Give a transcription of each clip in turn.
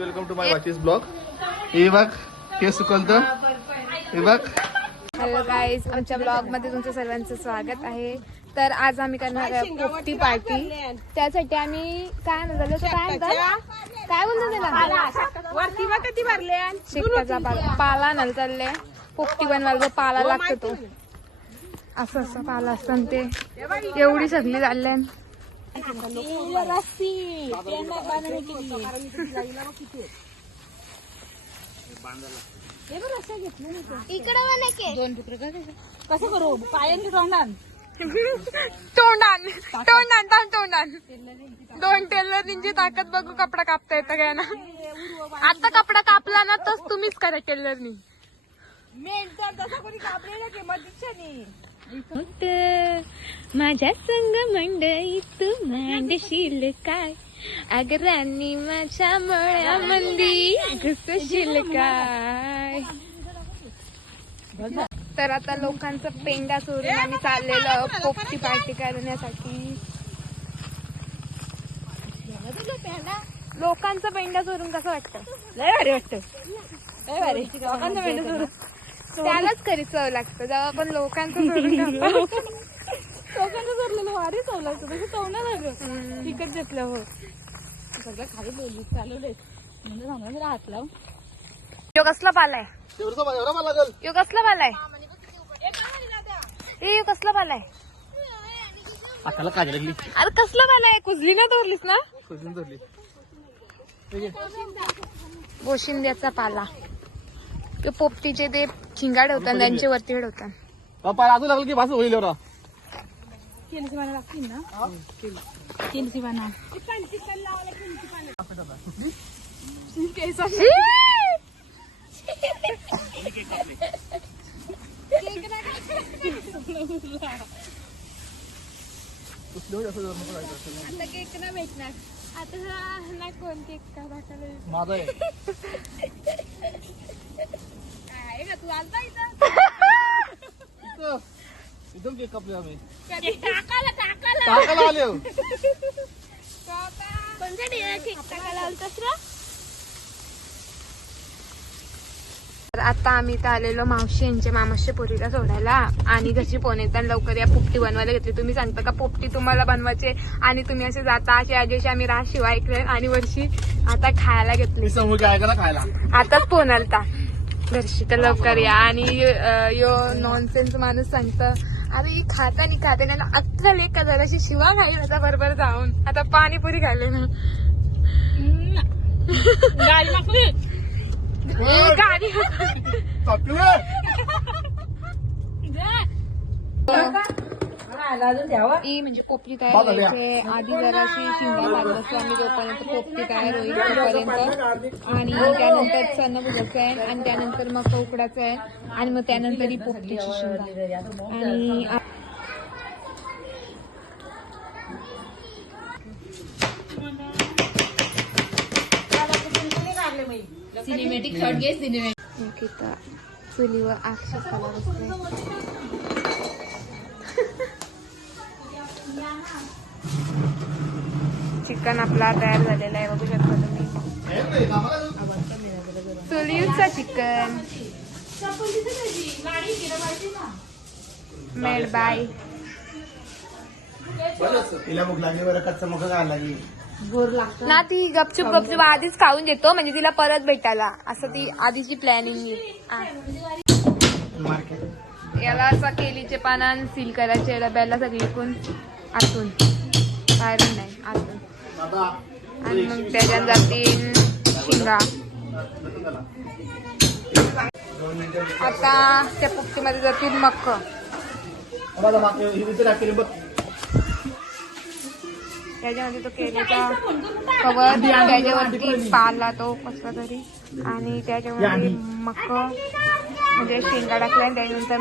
Welcome to my वाचीस blog. हे बघ हे सुकलत हे बघ. हॅलो गाईज, आमच्या ब्लॉग मध्ये तुमचं सर्वांचं स्वागत आहे. तर आज आम्ही करणार आहे पोपटी पार्टी. त्यासाठी आम्ही काय म्हणतो काय बोलतो त्याला शेकटाचा पाला नल चालले. पोपटी बनवायला जो पाला लागतो तो असं असं पाला असतं ते एवढी सगळी चालल्या. कसं करू पायांनी तोंडान तोंडान तोंडान तोंडान दोन टेलरची ताकद बघू. कपडा कापता येतं काय ना. आता कपडा कापला ना तस तुम्हीच करा टेलरनी. माझ्या संग मंडई तू मांडशील काय, अगरांनी माझ्या मळ्यामंदी घुसशील काय. तर आता लोकांचा पेंडा सोडून आम्ही चाललेलो पोपटी पार्टी करण्यासाठी. लोकांचा पेंडा सोडून कसं वाटतं? लय भारी वाटतं, लय भारी. लोकांचा पेंडा सोडून त्यालाच खरी चव लागतं जेव्हा पण लोकांचं सोडून खातो. लोकांचं सोडलेलं भारी चव लागतं. तसं चव नाही लागत विकत घेतल्यावर. सगळं खाली बोलली चालवले म्हणजे सांगा हात लाव. यो कसला पालाय, यो कसला पालाय, यो कसला पालाय. अरे कसला पालाय, कुजली ना तोरलीस ना. गोशिंद्याचा पाला. ते पोपटीचे ते शिंगाड होतात त्यांचे वरती होतात. अजून लागलं की भास होईल एवढा. केलसी पाना लागतील ना. केलसी पाना आता केक ना भेटणार. आता नाही कोण केक का दाखवलं माझा आहे. काय का तू आलता इथं. एकदम केक कापले आम्ही. टाकाला आले. कोणत्या केक टाकायला आलतास रे. तर आता आम्ही इथं आलेलो मावशी यांच्या मामाच्या पोरीला सोडायला. आणि घरची फोन येतात लवकर या पोपटी बनवायला घेतली. तुम्ही सांगता का पोपटी तुम्हाला बनवायचे आणि तुम्ही असे जाता असे. या दिवशी आम्ही रास शिवाय ऐकले आणि वर्षी आता खायला घेतली. खायला आताच फोन आलता घरची तर लवकर या. आणि यो नॉनसेन्स माणूस सांगत अरे खाताना आता लेख का जराशी शिवा खाईल आता बरोबर जाऊन. आता पाणीपुरी खाल्ले ना गाडी लागली. गाडी म्हणजे पोपटी तयार व्हायचे आधी जराशी शिंगा घालतो आम्ही जोपर्यंत पोपटी तयार होईल तोपर्यंत. आणि त्यानंतर सन्न भुजायचं आहे आणि त्यानंतर मग उकडायचं आहे आणि मग त्यानंतर ही पोपटीची शिंगा. आणि सिनेमॅटिक शॉट घे. सिनेमॅटिक चुलीवर आक्षेप कला बसते. चिकन आपला तयार झालेला आहे बघू शकता तुम्ही. चुलीवरचा चिकन मेड बाय. ना ती गपचूप आधीच खाऊन देतो म्हणजे तिला परत भेटायला असं ती आधीची प्लॅनिंग. याला असं केलीचे पानान सील करायचे डब्याला सगळीकडून आतून बाहेरून नाही आतून. आणि मग त्याच्यात जातील शिंगा. आता त्या पोपटीमध्ये जातील मक्क. त्याच्यामध्ये तो केळीचा कवर त्याच्यावरती पाला तो कसला तरी आणि त्याच्यामध्ये मक्क म्हणजे शेंगा टाकल्या आणि त्याच्यानंतर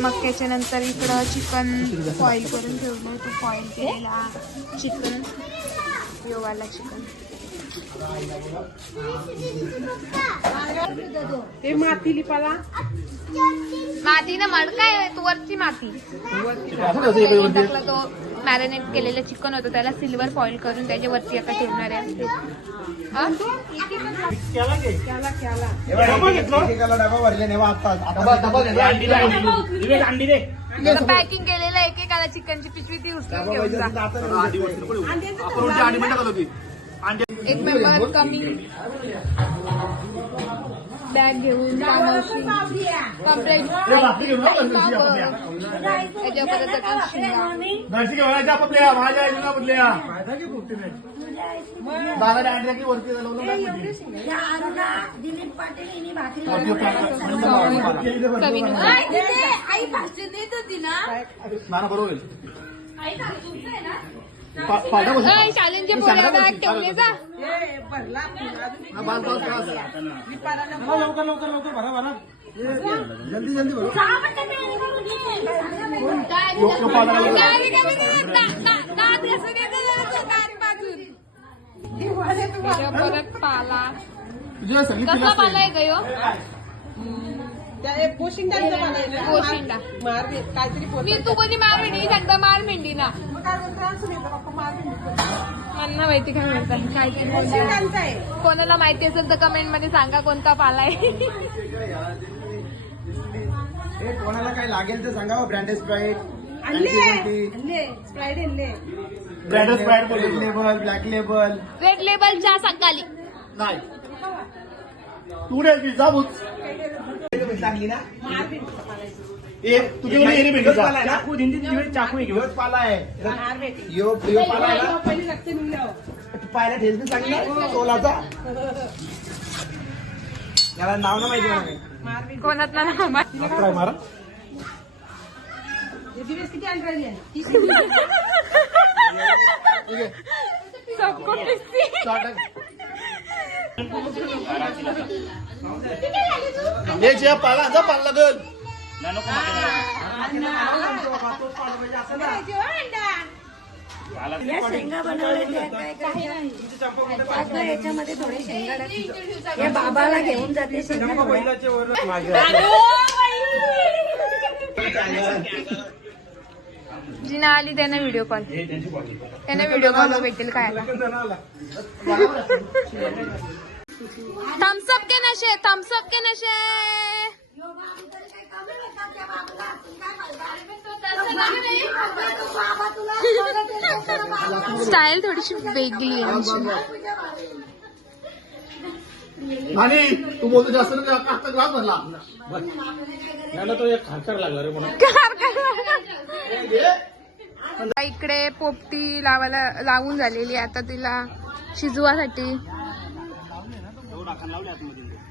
मक्याच्या नंतर इकडं चिकन बॉईल करून ठेवलं. तो बॉईल केलेला चिकन योवाला चिकन. ते माती लिपाला माती ना मडका आहे तू वरची माती टाकला तो मॅरिनेट केलेलं चिकन होतं त्याला सिल्वर फॉईल करून त्याच्यावरती आता ठेवणार आहे. हा? आता पॅकिंग केलेलं एकेकाला चिकनची पिशवी ती उचलून घेऊन जा. एक मेंबर कमी बॅग घेऊन कपडे शालेंचे पोऱ्या बॅग ठेवले जा. परत पाला कसला पाला आहे गयो पोशिंडा मी तू कोणी मार भेंडी सांगता मार भेंडी ना मला माहिती काय म्हणतात काय कोणाला माहिती असेल तर कमेंट मध्ये सांगा कोणता पाला आहे. कोणाला काय लागेल तर सांगा. Branded sprite, branded sprite, red label, black label. Red label चहा सांगाली नाही तू रे पिझ्झा बुच चांगली ना तुझ्याकडे येणे भेटू चाकू हिंदी चाकू घेऊन पाला आहे यो पाला आहे ना तू पायला ठेस बी चांगली सोलाचा. याला नाव ना माहिती मला कोणात ना मारा सबको टेस्टी. हे जे पाला जा पाला लागल शेंगा बनवले याच्यामध्ये थोडे शेंगा हे बाबाला घेऊन जाते शेंगा जिना आली त्याने व्हिडिओ कॉल भेटेल काय थम्सअप के नशे स्टाईल थोडीशी वेगळी आहे आणि तू बोलतो जास्त आता ग्लास भरला तो एक खारकार लागला रे म्हणून. इकडे पोपटी लावून झालेली आता तिला शिजवासाठी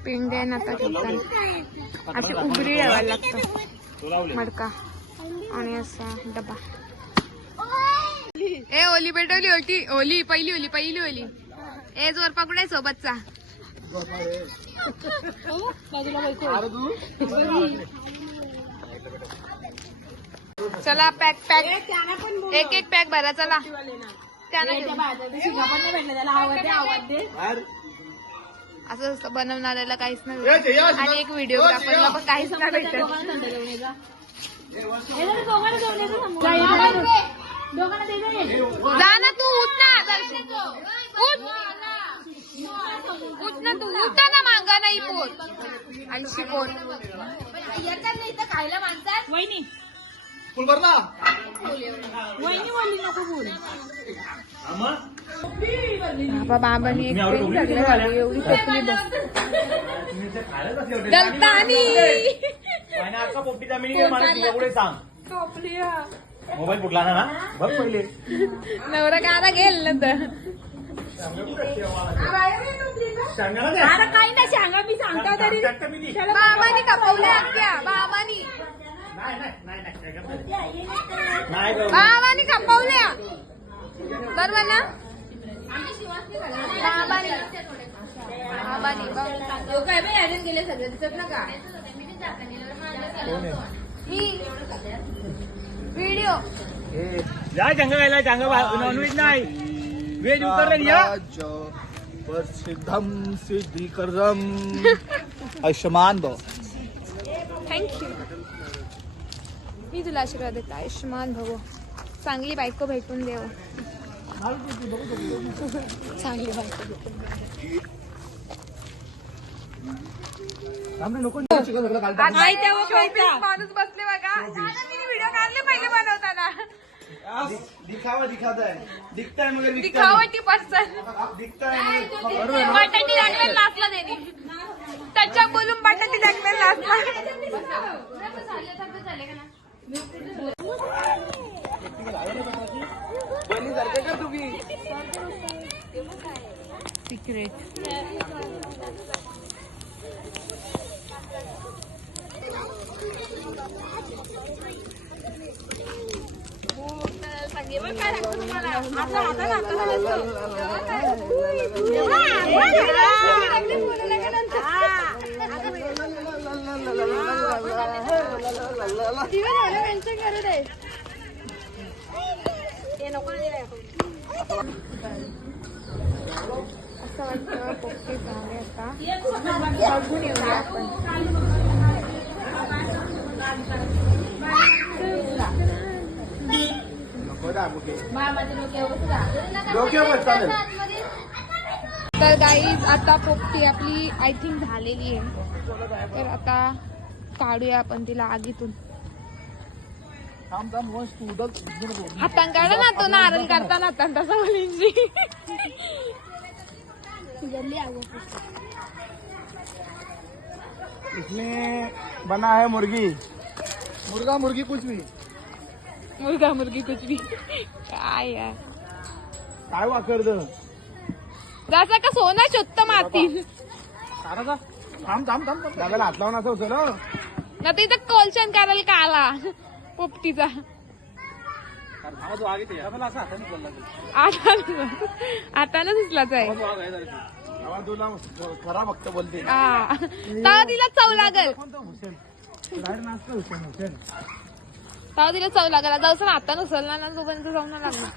पेंड्यान आता घेतात अशी उघडी ठेवायला लागतं मडका आणि असा डबा. ए ओली पेटवली ओली पहिली ओली ए जोर पकडाय सोबतचा चला पॅक एक पॅक भरा चला असं बनवणाऱ्याला काहीच नाही आणि एक व्हिडिओग्राफरला पण काहीच नाही भेटत. जा ना तू उठ ना तू उठा ना मांगा नाही पोट ऐंशी पोट खायला माणसात वहिनी फुल भरला वहिनी बोलली नको बोल. बाबांनी एक पेन झाली एवढी चकली गलतानी मोबाईल फुटला ना बघ पहिले नवरा कारा गेल ना तर काही नाही सांगा मी सांगता तरी बाबांनी कापवल्या आख्या बाबांनी कापवल्या बरोबर ना बाबांनी काय बाई गेले सगळे दिसत ना का मी व्हिडिओ जा चांगलं खायला चांगलं नॉनव्हेज नाही व्हेज उतरले या सिद्धम सिद्धी करम आयुष्यमान भव. थँक्यू मी तुला आशीर्वाद देते आयुष्यमान भव. चांगली बायको भेटून देव. चांगली बायको माणूस बसले बघा. व्हिडिओ काढले पहिले बनवताना. दिखावा दिखाता है, दिखता है मगर दिखता दिखावटी पर्सन. दिखता है मगर बटाटी लागवेल नाचला त्यांनी. त्याच्या बोलून बटाटी लागवेल नाचला. सिक्रेट. असं वाटतं पोपटे झाले आता. बघून येऊया आपण. तर गाईज आता पोपटी आपली आय थिंक झालेली आहे. तर आता काढूया आपण तिला आगीतून. हातान काढा ना तो नारळ करताना हातान तसा मुलींची. इसमें बना है मुर्गी, मुर्गा मुर्गी कुछ भी. मुलगा मुलगी कुछ भी. काय यार काय वाकर जसं का सोना शोधत माती. थांब थांब थांब, दादाला हात लावून असं होतं ना. ना तर इथं कोलशन करायला का आला पोपटीचा. आता सुचलाच आहे. तुला खरा भक्त बोलते. तेव्हा तिला चव लागल. तेव्हा तिला चव लागल. जाऊस ना आता नसलना ना तोपर्यंत जाऊन लागला.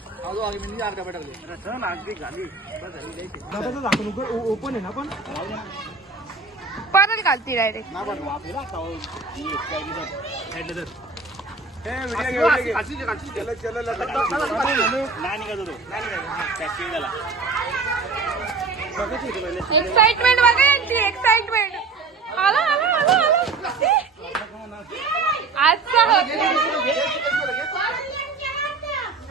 ओपन आहे ना पण परत घालती डायरेक्ट. एक्साइटमेंट बघा यांची. एक्साइटमेंट आला आला आला आला. आजचा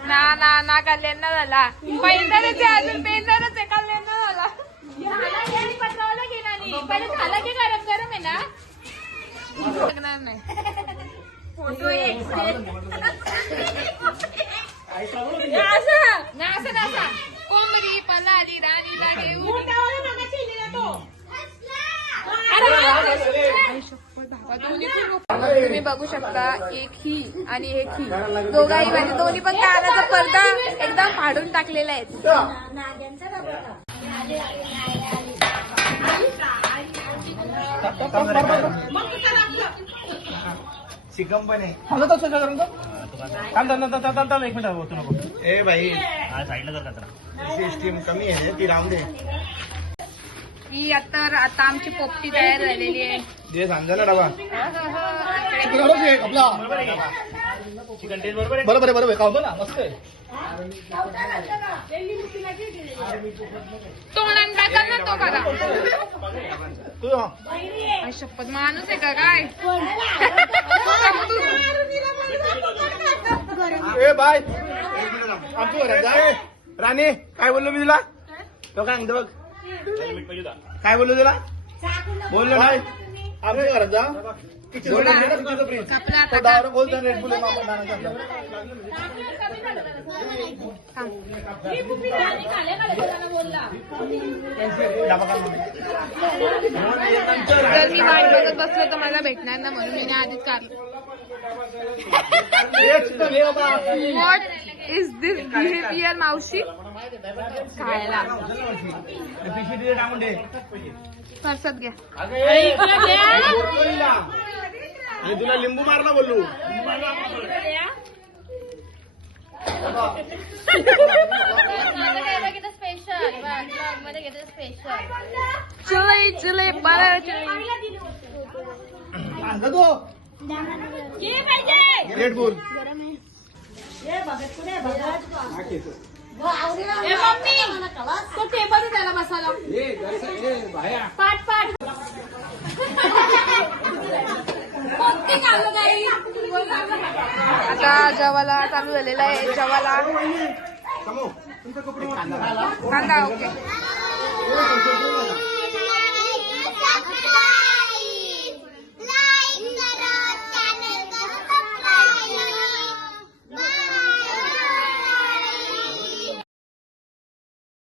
ना ना ना कल्याण झाला. पेंडरच आहे अजून. पेंडरच आहे. कल्याण झाला. पहिले झाला की गरम गरम आहे ना. लागणार नाही. कोंबडी पलाली राणीला घेऊन. तुम्ही बघू शकता एक ही आणि एक ही दोघाही म्हणजे दोन्ही पण कानाचा पडदा एकदम फाडून टाकलेला आहे. चिकन पण आहे. एक मिनिट होतो नको. ए भाई स्टीम कमी आहे ती राहून दे. ही आता आमची पोपटी तयार झालेली आहे. जे सांगा ना डबा चिकन टेस्ट बरोबर आहे. बरोबर आहे बरोबर खावतो ना मस्त आहे. तोंडान टाका ना तो करा. तू आई शपथ माणूस आहे का काय. ए बाय आमची घरात जा. राणी काय बोललो मी तुला. तो काय सांगतो बघ. काय बोललो तुला. बोललो नाही. आमच्या घरात जा. बोलता रेड बुल जर मी वाट बघत बसलो तर मला भेटणार ना म्हणून मी आधीच काढलं. व्हॉट इज दिस बिहेवियर मावशी. खायला फरसत घ्या. तुला लिंबू मारला बोलू. चिले चिले परत रेड बुल ए मम्मी तो टेबल त्याला बसायला पाठ पाठ कोणती घालू काही आता जेवायला चालू झालेला आहे. जेवायला कांदा ओके.